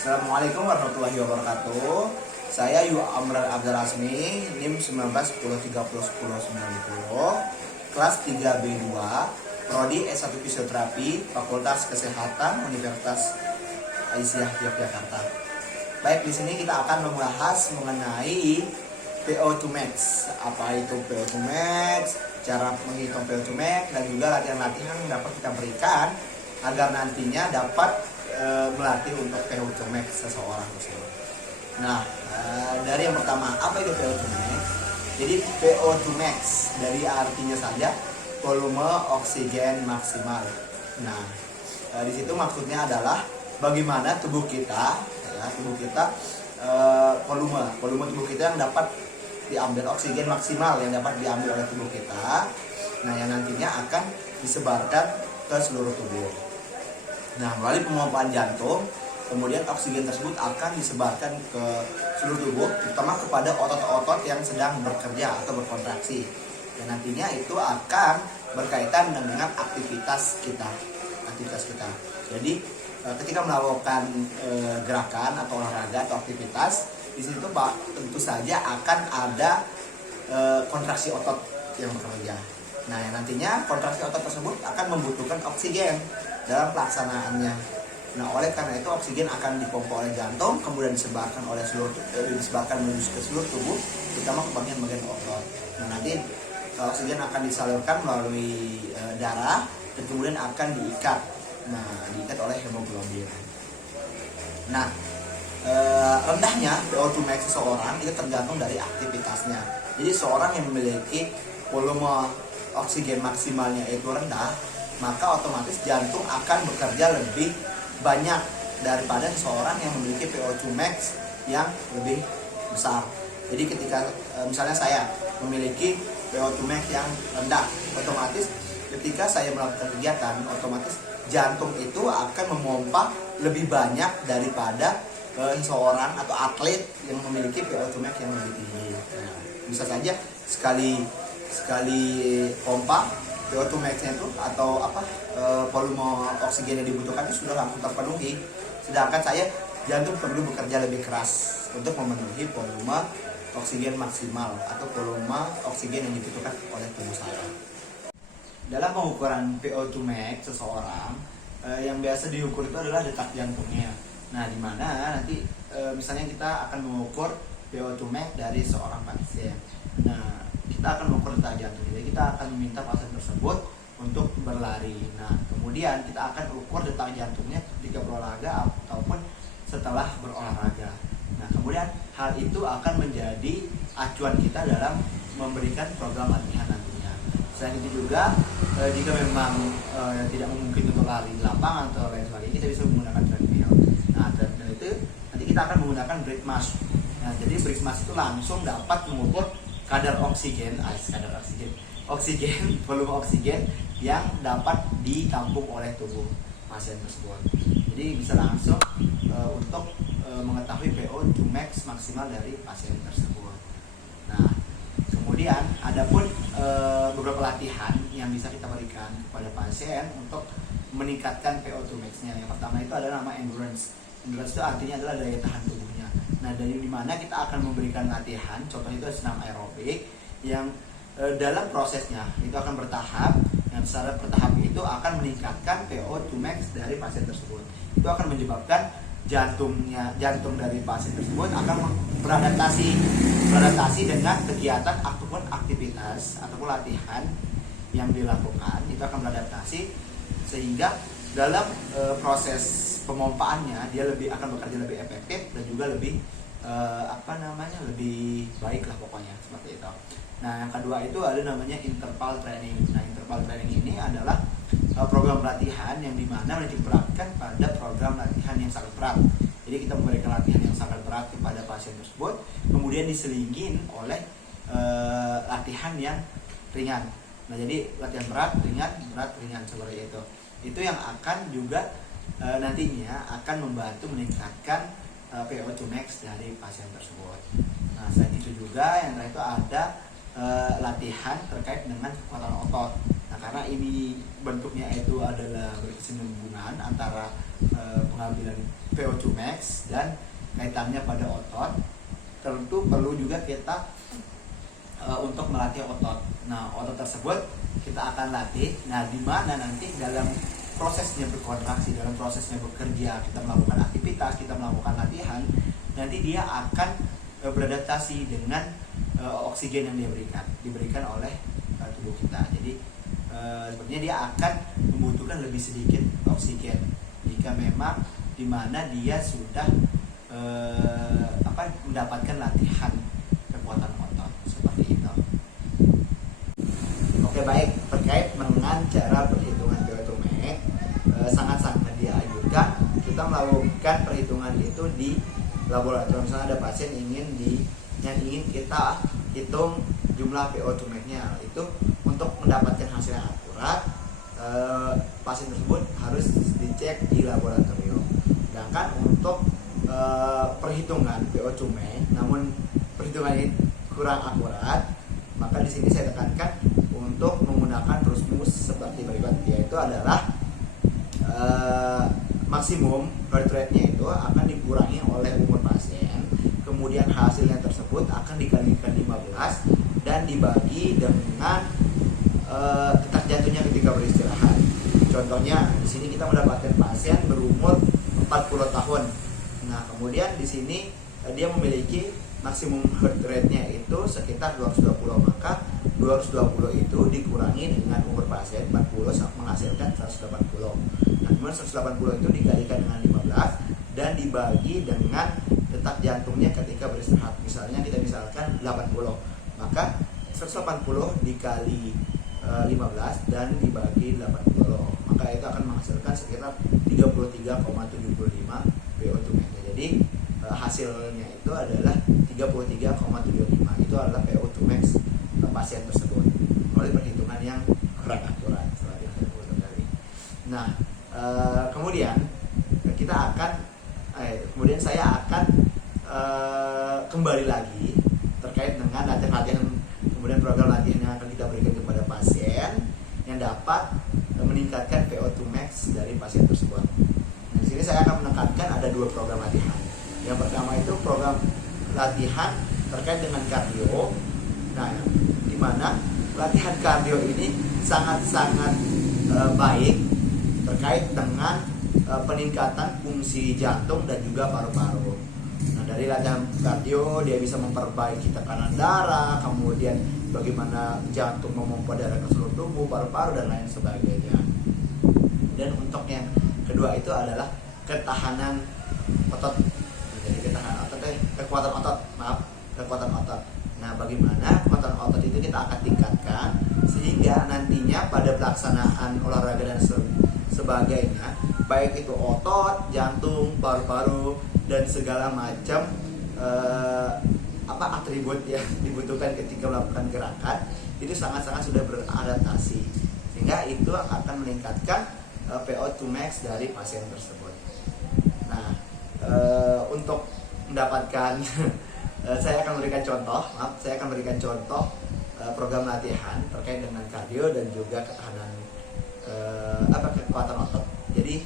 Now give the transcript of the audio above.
Assalamualaikum warahmatullahi wabarakatuh. Saya Yu Amran Abdul Rasmi, NIM 1910301090, kelas 3B2, Prodi S1 Fisioterapi, Fakultas Kesehatan Universitas Aisyah Yogyakarta. Baik, di sini kita akan membahas mengenai PO2 Max. Apa itu PO2 Max? Cara menghitung PO2 Max dan juga latihan-latihan yang dapat kita berikan agar nantinya dapat melatih untuk PO2 Max seseorang tersebut. Nah, dari yang pertama, apa itu PO2 Max? Jadi PO2 Max dari artinya saja volume oksigen maksimal. Nah, di situ maksudnya adalah bagaimana tubuh kita, volume tubuh kita yang dapat diambil oksigen maksimal yang dapat diambil oleh tubuh kita. Nah, yang nantinya akan disebarkan ke seluruh tubuh. Nah, melalui pemompaan jantung, kemudian oksigen tersebut akan disebarkan ke seluruh tubuh, terutama kepada otot-otot yang sedang bekerja atau berkontraksi. Dan nantinya itu akan berkaitan dengan aktivitas kita. Jadi, ketika melakukan gerakan atau olahraga atau aktivitas, di situ tentu saja akan ada kontraksi otot yang bekerja. Nah, yang nantinya kontraksi otot tersebut akan membutuhkan oksigen dalam pelaksanaannya. Nah, oleh karena itu oksigen akan dipompa oleh jantung, kemudian disebarkan menuju ke seluruh tubuh, terutama ke bagian-bagian otot. Nah, nanti oksigen akan disalurkan melalui darah dan kemudian akan diikat. Nah, diikat oleh hemoglobin. Nah, rendahnya PO2 max seseorang itu tergantung dari aktivitasnya. Jadi seorang yang memiliki volume oksigen maksimalnya itu rendah, maka otomatis jantung akan bekerja lebih banyak daripada seseorang yang memiliki PO2 max yang lebih besar. Jadi ketika misalnya saya memiliki PO2 max yang rendah, otomatis ketika saya melakukan kegiatan, otomatis jantung itu akan memompa lebih banyak daripada seseorang atau atlet yang memiliki PO2 max yang lebih tinggi. Nah, bisa saja sekali pompa PO2 max-nya itu atau volume oksigen yang dibutuhkan itu sudah langsung terpenuhi. Sedangkan saya jantung perlu bekerja lebih keras untuk memenuhi volume oksigen maksimal atau volume oksigen yang dibutuhkan oleh tubuh saya. Dalam pengukuran PO2 max seseorang, yang biasa diukur itu adalah detak jantungnya. Nah, di mana nanti misalnya kita akan mengukur PO2 max dari seorang pasien. Nah, kita akan mengukur detak jantungnya. Jadi kita akan meminta pasien tersebut untuk berlari. Nah, kemudian kita akan ukur detak jantungnya ketika berolahraga ataupun setelah berolahraga. Nah, kemudian hal itu akan menjadi acuan kita dalam memberikan program latihan nantinya. Selain itu juga, jika memang tidak memungkinkan untuk lari di lapangan atau lain sebagainya, kita bisa menggunakan treadmill. Nah, treadmill itu nanti kita akan menggunakan breath mask. Nah, jadi breath mask itu langsung dapat mengukur volume oksigen yang dapat ditampung oleh tubuh pasien tersebut. Jadi bisa langsung untuk mengetahui PO2 max maksimal dari pasien tersebut. Nah, kemudian adapun beberapa latihan yang bisa kita berikan kepada pasien untuk meningkatkan PO2 max-nya. Yang pertama itu adalah nama endurance. Endurance itu artinya adalah daya tahan tubuhnya. Nah, dari dimana kita akan memberikan latihan, contohnya itu senam aerobik yang dalam prosesnya itu akan bertahap. Yang secara bertahap itu akan meningkatkan PO2 max dari pasien tersebut. Itu akan menyebabkan jantung dari pasien tersebut akan beradaptasi dengan kegiatan ataupun aktivitas ataupun latihan yang dilakukan. Itu akan beradaptasi sehingga dalam proses pemompaannya dia akan bekerja lebih efektif dan juga lebih lebih baik lah pokoknya, seperti itu. Nah, yang kedua itu ada namanya interval training. Nah, interval training ini adalah program latihan yang dimana diterapkan pada program latihan yang sangat berat. Jadi kita memberikan latihan yang sangat berat kepada pasien tersebut, kemudian diselingin oleh latihan yang ringan. Nah, jadi latihan berat, ringan seperti itu. Itu yang akan juga nantinya akan membantu meningkatkan PO2 max dari pasien tersebut. Nah, selain itu juga yang terakhir itu ada latihan terkait dengan kekuatan otot. Nah, karena ini bentuknya itu adalah berkesinambungan antara pengambilan VO2 max dan kaitannya pada otot, tentu perlu juga kita untuk melatih otot. Nah, otot tersebut kita akan latih. Nah, di mana nanti dalam prosesnya berkontraksi, dalam prosesnya bekerja, kita melakukan aktivitas, kita melakukan latihan, nanti dia akan beradaptasi dengan oksigen yang diberikan oleh tubuh kita. Jadi sebenarnya dia akan membutuhkan lebih sedikit oksigen jika memang di mana dia sudah mendapatkan latihan kekuatan otot seperti itu. Oke, baik, terkait dengan cara perhitungan VO2 max, sangat-sangat dianjurkan kita melakukan perhitungan itu di laboratorium. Misalnya ada pasien yang ingin kita hitung jumlah VO2 max-nya, itu untuk mendapatkan hasil yang akurat, pasien tersebut harus dicek di laboratorium. Sedangkan untuk perhitungan VO2 max, namun perhitungan ini kurang akurat, maka di sini saya tekankan untuk menggunakan rumus seperti berikut, yaitu adalah maksimum heart rate-nya itu akan dikurangi oleh umur pasien, kemudian hasilnya tersebut akan dikalikan 15 dan dibagi dengan detak jantungnya ketika beristirahat. Contohnya di sini kita mendapatkan pasien berumur 40 tahun. Nah, kemudian di sini dia memiliki maksimum heart rate-nya itu sekitar 220, maka 220 itu dikurangi dengan umur pasien 40 menghasilkan 180. Nah, kemudian 180 itu dikalikan dengan 15 dan dibagi dengan detak jantungnya ketika beristirahat. Misalkan 80, maka 180 dikali 15 dan dibagi 80, maka itu akan menghasilkan sekitar 33,75 VO2 max. Jadi hasilnya itu adalah 33,75, itu adalah VO2 max pasien tersebut oleh perhitungan yang kurang akurat seperti yang saya sebutkan tadi. Nah, kemudian saya akan kembali lagi terkait dengan latihan-latihan, kemudian program latihan yang akan kita berikan kepada pasien yang dapat meningkatkan VO2 max dari pasien tersebut. Nah, di sini saya akan menekankan ada 2 program latihan. Yang pertama itu program latihan terkait dengan kardio. Nah, di mana latihan kardio ini sangat-sangat baik terkait dengan peningkatan fungsi jantung dan juga paru-paru. Nah, dari latihan kardio dia bisa memperbaiki tekanan darah, kemudian bagaimana jantung memompa darah ke seluruh tubuh, paru-paru dan lain sebagainya. Dan untuk yang kedua itu adalah ketahanan otot. Jadi kekuatan otot. Nah, bagaimana kekuatan otot itu kita akan tingkatkan sehingga nantinya pada pelaksanaan olahraga dan sebagainya, baik itu otot, jantung, paru-paru dan segala macam atribut yang dibutuhkan ketika melakukan gerakan itu sangat-sangat sudah beradaptasi, sehingga itu akan meningkatkan VO2 max dari pasien tersebut. Nah, untuk mendapatkan saya akan memberikan contoh program latihan terkait dengan kardio dan juga ketahanan kekuatan otot. Jadi